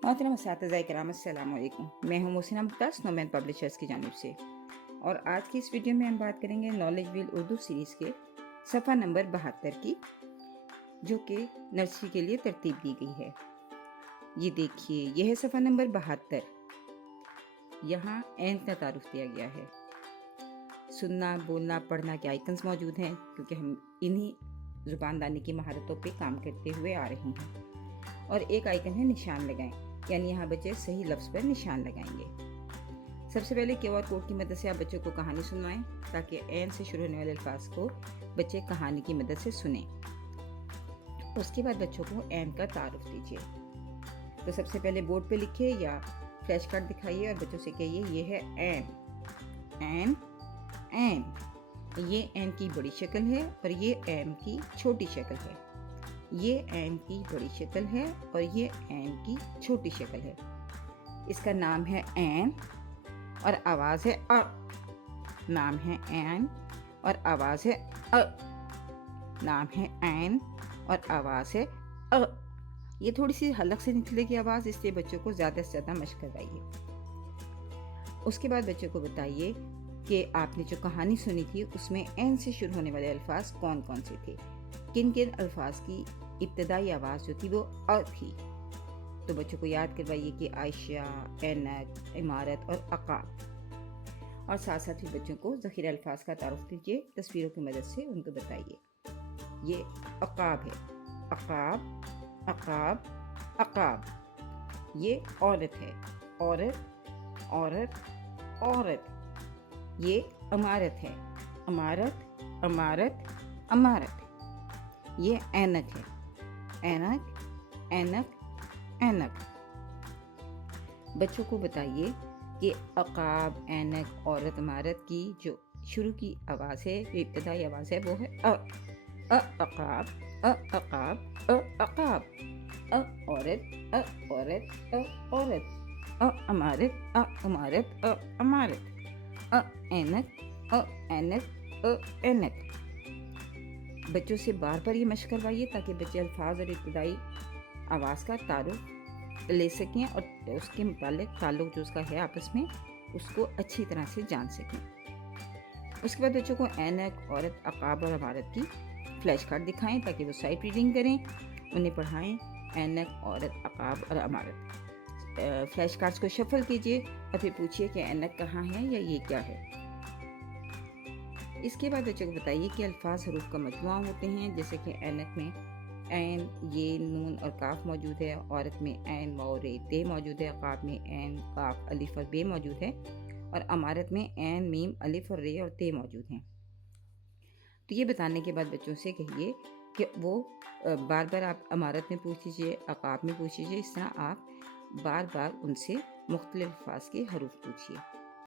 मोहतरम असातिज़ा किराम अस्सलाम वालेकुम। मैं हूँ मोहसिना मुख्तार स्नोमैन पब्लिशर्स की जानिब से, और आज की इस वीडियो में हम बात करेंगे नॉलेज व्हील उर्दू सीरीज़ के सफ़ा नंबर 72 की, जो कि नर्सरी के लिए तरतीब दी गई है। ये देखिए, यह है सफ़ा नंबर 72। यहाँ एन का तारुफ दिया गया है। सुनना, बोलना, पढ़ना के आइकन्स मौजूद हैं, क्योंकि हम इन्हीं ज़ुबानदानी की महारतों पे काम करते हुए आ रहे हैं। और एक आइकन है निशान लगाएं, यानी यहाँ बच्चे सही लफ्ज़ पर निशान लगाएंगे। सबसे पहले QR कोड की मदद से आप बच्चों को कहानी सुनवाएं, ताकि एन से शुरू होने वाले अल्फाज को बच्चे कहानी की मदद से सुने। उसके बाद बच्चों को एन का तारुफ दीजिए। तो सबसे पहले बोर्ड पे लिखिए या फ्लैश कार्ड दिखाइए और बच्चों से कहिए, ये है एन। एन एन, ये एन की बड़ी शक्ल है और ये एन की छोटी शक्ल है। ये एन की बड़ी शक्ल है और ये एन की छोटी शक्ल है। इसका नाम है एन और आवाज़ है अ। नाम है एन और आवाज़ है अ। नाम है एन और आवाज़ है अ। ये थोड़ी सी हलक से निकलेगी आवाज़, इसलिए बच्चों को ज़्यादा से ज़्यादा मशक करवाइए। उसके बाद बच्चों को बताइए कि आपने जो कहानी सुनी थी उसमें एन से शुरू होने वाले अल्फाज कौन कौन से थे। किन किन अल्फाज की इब्तदाई आवाज़ जो थी वो अ थी। तो बच्चों को याद करवाइए कि आयशा, ऐनक, इमारत और अकाब। और साथ साथ ही बच्चों को ज़ख़ीरा अल्फाज का तारुफ दीजिए, तस्वीरों की मदद से उनको बताइए। ये अकाब है, अकाब, अकाब, अकाब। ये औरत है, औरत, औरत, औरत। ये इमारत है, इमारत, इमारत, इमारत। ये ऐनक है, ऐनक, ऐनक, ऐनक। बच्चों को बताइए कि अकाब, ऐनक, औरत, इमारत की जो शुरू की आवाज़ है, जो इब्तदाई आवाज़ है, वो है अ। अकाब, अकाब, अकाब। औरत, औरत, औरत। इमारत, इमारत, इमारत। ऐनक, ऐनक, ऐनक। बच्चों से बार बार ये मशक करवाइए, ताकि बच्चे अल्फाज और इब्तदाई आवाज़ का तारुफ ले सकें और उसके मुतालिक ताल्लुक़ जो उसका है आपस में, उसको अच्छी तरह से जान सकें। उसके बाद बच्चों को ऐनक, औरत, अकाब और इमारत की फ्लैश कार्ड दिखाएं, ताकि वो साइट रीडिंग करें, उन्हें पढ़ाएं। ऐनक, औरत, अकाब और इमारत। फ्लैश कार्ड्स को शफल कीजिए और फिर पूछिए कि ऐनक कहाँ है या ये क्या है। इसके बाद बच्चों को बताइए कि अल्फाज हरूफ का मजमुआ होते हैं, जैसे कि ऐनक में ऐन, ये, नून और काफ मौजूद है। औरत में ऐन, वाव, रे, ते मौजूद है। अकाब में ऐन, काफ, अलिफ और बे मौजूद है। और इमारत में ऐन, मीम, अलिफ और रे और ते मौजूद हैं। तो ये बताने के बाद बच्चों से कहिए कि वो बार बार आप इमारत में पूछ लीजिए, अकाब में पूछ लीजिए। इस तरह आप बार बार उनसे मुख्तलिफ अल्फाज के हरूफ पूछिए।